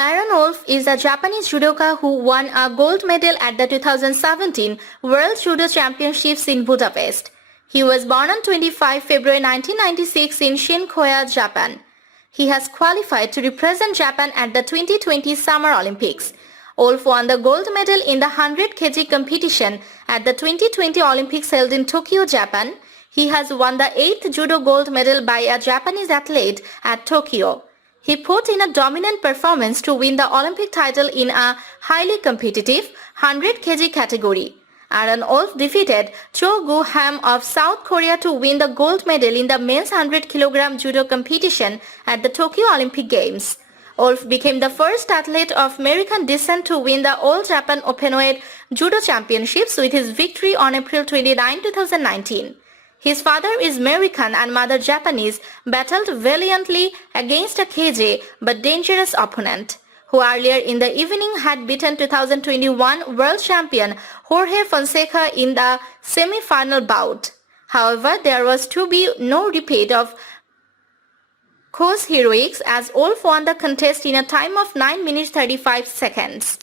Aaron Wolf is a Japanese judoka who won a gold medal at the 2017 World Judo Championships in Budapest. He was born on 25 February 1996 in Shin-Koiwa, Japan. He has qualified to represent Japan at the 2020 Summer Olympics. Wolf won the gold medal in the 100 kg competition at the 2020 Olympics held in Tokyo, Japan. He has won the 8th judo gold medal by a Japanese athlete at Tokyo. He put in a dominant performance to win the Olympic title in a highly competitive 100 kg category. Aaron Wolf defeated Cho Gu-ham of South Korea to win the gold medal in the men's 100 kg judo competition at the Tokyo Olympic Games. Wolf became the first athlete of American descent to win the All Japan Openweight Judo Championships with his victory on April 29, 2019. His father is American and mother Japanese, battled valiantly against a cagey but dangerous opponent, who earlier in the evening had beaten 2021 world champion Jorge Fonseca in the semi-final bout. However, there was to be no repeat of Ko's heroics as Wolf won the contest in a time of 9 minutes 35 seconds.